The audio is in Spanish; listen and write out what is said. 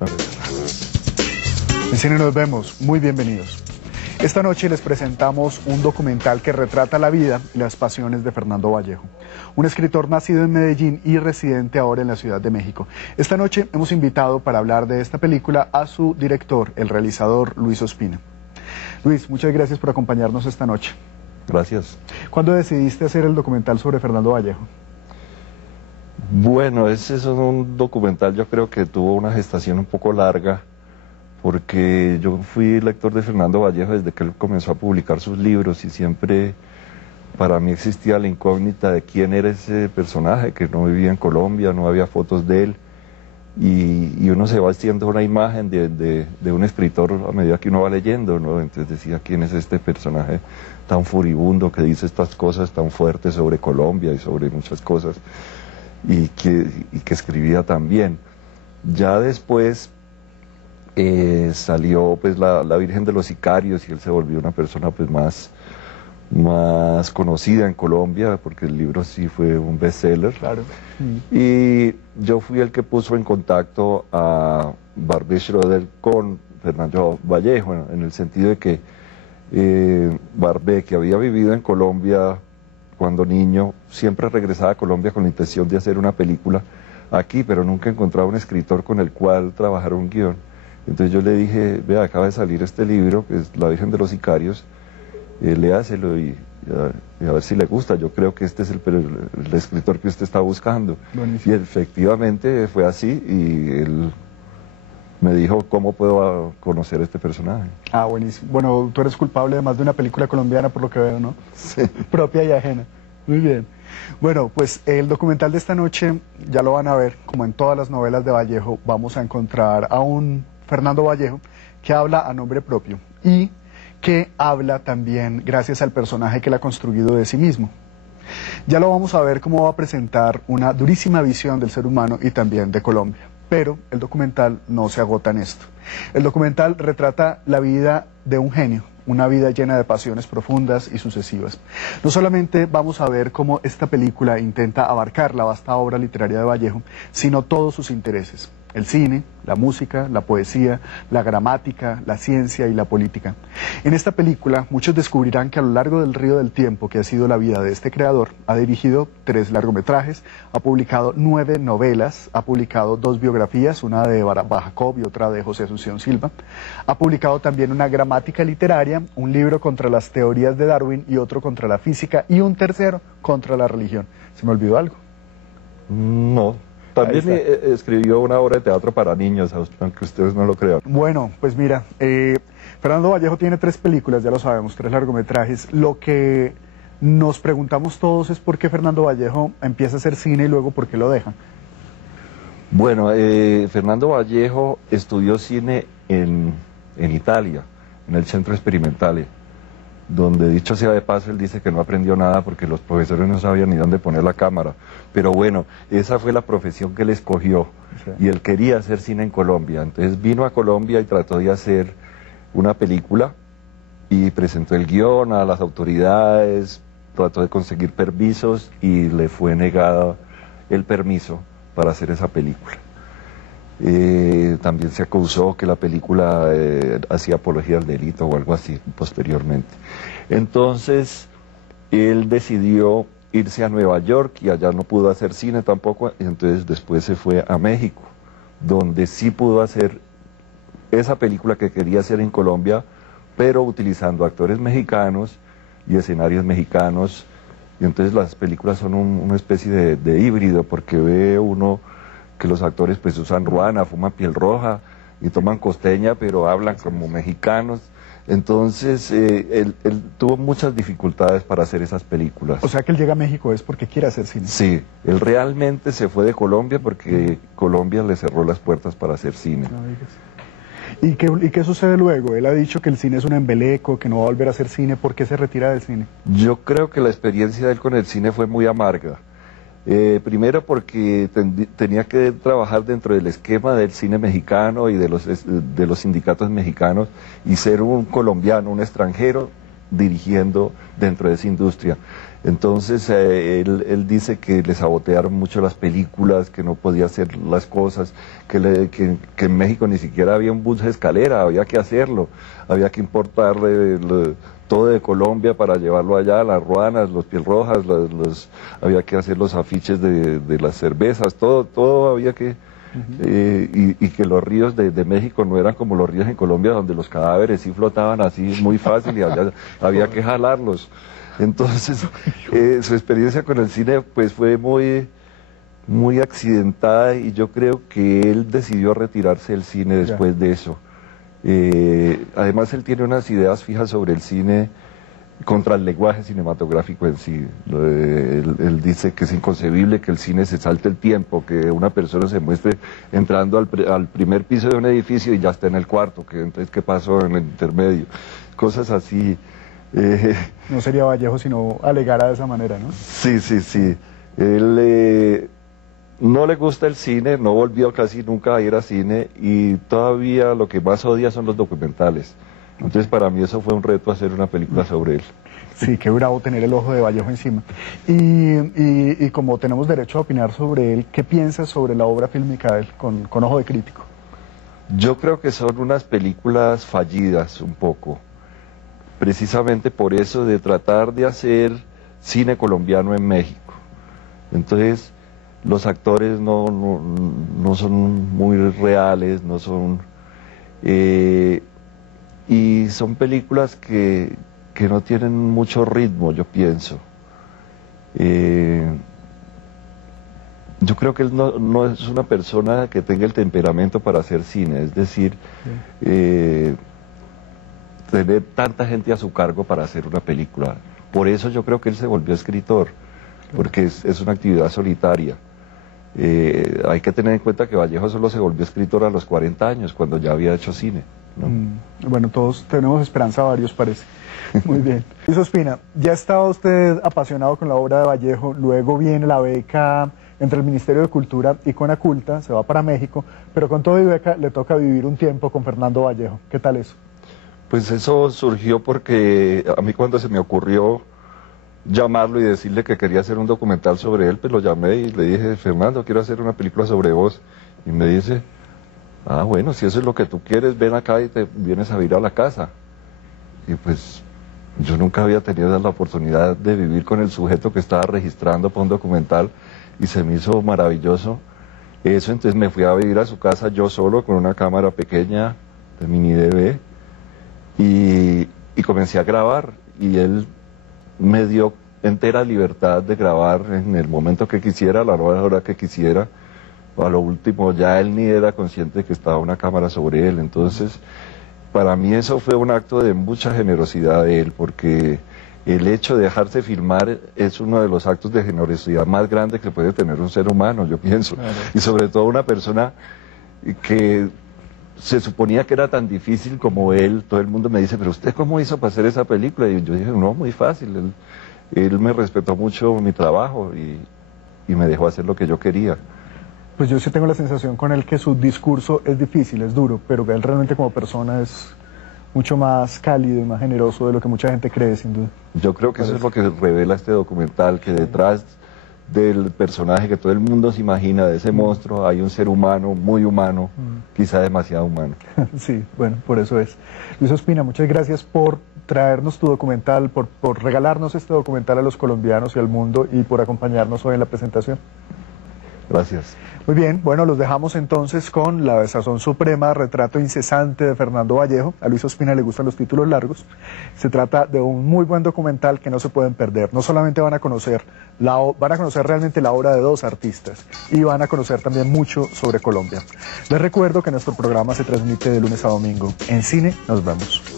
En Cine Nos Vemos, muy bienvenidos. Esta noche les presentamos un documental que retrata la vida y las pasiones de Fernando Vallejo, un escritor nacido en Medellín y residente ahora en la Ciudad de México. Esta noche hemos invitado para hablar de esta película a su director, el realizador Luis Ospina. Luis, muchas gracias por acompañarnos esta noche. Gracias. ¿Cuándo decidiste hacer el documental sobre Fernando Vallejo? Bueno, ese es un documental, yo creo que tuvo una gestación un poco larga, porque yo fui lector de Fernando Vallejo desde que él comenzó a publicar sus libros y siempre para mí existía la incógnita de quién era ese personaje que no vivía en Colombia, no había fotos de él, y uno se va haciendo una imagen de un escritor a medida que uno va leyendo, ¿no? Entonces decía, ¿quién es este personaje tan furibundo que dice estas cosas tan fuertes sobre Colombia y sobre muchas cosas, y que escribía tan bien? Ya después salió pues la Virgen de los Sicarios y él se volvió una persona pues más conocida en Colombia, porque el libro sí fue un bestseller. Claro. Y yo fui el que puso en contacto a Barbé Schroeder con Fernando Vallejo, en el sentido de que Barbé, que había vivido en Colombia cuando niño, siempre regresaba a Colombia con la intención de hacer una película aquí, pero nunca encontraba un escritor con el cual trabajar un guión. Entonces yo le dije, vea, acaba de salir este libro, que es La Virgen de los Sicarios, léaselo y a ver si le gusta. Yo creo que este es el escritor que usted está buscando. Buenísimo. Y efectivamente fue así, y él me dijo, ¿cómo puedo conocer a este personaje? Ah, buenísimo. Bueno, tú eres culpable de más de una película colombiana, por lo que veo, ¿no? Sí. Propia y ajena. Muy bien. Bueno, pues el documental de esta noche ya lo van a ver, como en todas las novelas de Vallejo, vamos a encontrar a un Fernando Vallejo que habla a nombre propio y que habla también gracias al personaje que él ha construido de sí mismo. Ya lo vamos a ver cómo va a presentar una durísima visión del ser humano y también de Colombia. Pero el documental no se agota en esto. El documental retrata la vida de un genio, una vida llena de pasiones profundas y sucesivas. No solamente vamos a ver cómo esta película intenta abarcar la vasta obra literaria de Vallejo, sino todos sus intereses: el cine, la música, la poesía, la gramática, la ciencia y la política. En esta película, muchos descubrirán que a lo largo del río del tiempo que ha sido la vida de este creador, ha dirigido 3 largometrajes, ha publicado 9 novelas, ha publicado 2 biografías, una de Barabá Jacob y otra de José Asunción Silva, ha publicado también una gramática literaria, un libro contra las teorías de Darwin y otro contra la física y un tercero contra la religión. ¿Se me olvidó algo? No. También escribió una obra de teatro para niños, aunque ustedes no lo crean. Bueno, pues mira, Fernando Vallejo tiene 3 películas, ya lo sabemos, 3 largometrajes. Lo que nos preguntamos todos es por qué Fernando Vallejo empieza a hacer cine y luego por qué lo deja. Bueno, Fernando Vallejo estudió cine en Italia, en el Centro Experimentale, donde, dicho sea de paso, él dice que no aprendió nada porque los profesores no sabían ni dónde poner la cámara. Pero bueno, esa fue la profesión que él escogió, sí. Y él quería hacer cine en Colombia. Entonces vino a Colombia y trató de hacer una película y presentó el guión a las autoridades, trató de conseguir permisos y le fue negado el permiso para hacer esa película. También se acusó que la película hacía apología al delito o algo así posteriormente. Entonces él decidió irse a Nueva York y allá no pudo hacer cine tampoco, y entonces después se fue a México, donde sí pudo hacer esa película que quería hacer en Colombia, pero utilizando actores mexicanos y escenarios mexicanos, y entonces las películas son una especie de híbrido, porque ve uno que los actores pues usan ruana, fuman piel roja y toman costeña, pero hablan como mexicanos. Entonces él tuvo muchas dificultades para hacer esas películas. O sea que él llega a México es porque quiere hacer cine. Sí, él realmente se fue de Colombia porque Colombia le cerró las puertas para hacer cine. ¿Y qué sucede luego? Él ha dicho que el cine es un embeleco, que no va a volver a hacer cine. ¿Por qué se retira del cine? Yo creo que la experiencia de él con el cine fue muy amarga. Primero porque tenía que trabajar dentro del esquema del cine mexicano y de los sindicatos mexicanos, y ser un colombiano, un extranjero, dirigiendo dentro de esa industria. Entonces él dice que le sabotearon mucho las películas, que no podía hacer las cosas, que en México ni siquiera había un bus de escalera, había que hacerlo, había que importar todo de Colombia para llevarlo allá, las ruanas, los piel rojas, había que hacer los afiches de las cervezas, todo había que... y que los ríos de México no eran como los ríos en Colombia, donde los cadáveres sí flotaban así muy fácil y había que jalarlos. Entonces, su experiencia con el cine pues fue muy accidentada, y yo creo que él decidió retirarse del cine después de eso. Además, él tiene unas ideas fijas sobre el cine contra el lenguaje cinematográfico en sí. Él dice que es inconcebible que el cine se salte el tiempo, que una persona se muestre entrando al primer piso de un edificio y ya está en el cuarto, que entonces qué pasó en el intermedio, cosas así. No sería Vallejo si no alegara de esa manera, ¿no? Sí, sí, sí. Él no le gusta el cine, no volvió casi nunca a ir a cine, y todavía lo que más odia son los documentales. Entonces para mí eso fue un reto, hacer una película sobre él. Sí, qué bravo tener el ojo de Vallejo encima. Y como tenemos derecho a opinar sobre él, ¿qué piensas sobre la obra fílmica de él, con ojo de crítico? Yo creo que son unas películas fallidas un poco, precisamente por eso de tratar de hacer cine colombiano en México. Entonces los actores no son muy reales, no son... y son películas que no tienen mucho ritmo, yo pienso. Yo creo que él no es una persona que tenga el temperamento para hacer cine, es decir, tener tanta gente a su cargo para hacer una película. Por eso yo creo que él se volvió escritor, porque es una actividad solitaria. Hay que tener en cuenta que Vallejo solo se volvió escritor a los 40 años, cuando ya había hecho cine, ¿no? Bueno, todos tenemos esperanza, varios parece. Muy bien. Luis Ospina, ya estaba usted apasionado con la obra de Vallejo, luego viene la beca entre el Ministerio de Cultura y Conaculta, se va para México, pero con todo y beca le toca vivir un tiempo con Fernando Vallejo. ¿Qué tal eso? Pues eso surgió porque a mí, cuando se me ocurrió llamarlo y decirle que quería hacer un documental sobre él, pues lo llamé y le dije: Fernando, quiero hacer una película sobre vos. Y me dice: ah, bueno, si eso es lo que tú quieres, ven acá y te vienes a vivir a la casa. Y pues yo nunca había tenido la oportunidad de vivir con el sujeto que estaba registrando para un documental, y se me hizo maravilloso eso. Entonces me fui a vivir a su casa yo solo, con una cámara pequeña de mini DV, y comencé a grabar, y él me dio entera libertad de grabar en el momento que quisiera, a la hora que quisiera. A lo último ya él ni era consciente de que estaba una cámara sobre él. Entonces para mí eso fue un acto de mucha generosidad de él, porque el hecho de dejarse filmar es uno de los actos de generosidad más grandes que puede tener un ser humano, yo pienso. Claro. Y sobre todo una persona que se suponía que era tan difícil como él. Todo el mundo me dice: pero ¿usted cómo hizo para hacer esa película? Y yo dije: no, muy fácil. Él me respetó mucho mi trabajo y me dejó hacer lo que yo quería. Pues yo sí tengo la sensación con él que su discurso es difícil, es duro, pero que él realmente como persona es mucho más cálido y más generoso de lo que mucha gente cree, sin duda. Yo creo que eso es lo que revela este documental, que detrás del personaje que todo el mundo se imagina, de ese monstruo, hay un ser humano, muy humano, quizá demasiado humano. Sí, bueno, por eso es. Luis Ospina, muchas gracias por traernos tu documental, por regalarnos este documental a los colombianos y al mundo, y por acompañarnos hoy en la presentación. Gracias. Muy bien, bueno, los dejamos entonces con La Desazón Suprema, retrato incesante de Fernando Vallejo. A Luis Ospina le gustan los títulos largos. Se trata de un muy buen documental que no se pueden perder. No solamente van a conocer realmente la obra de dos artistas, y van a conocer también mucho sobre Colombia. Les recuerdo que nuestro programa se transmite de lunes a domingo. En Cine, nos vemos.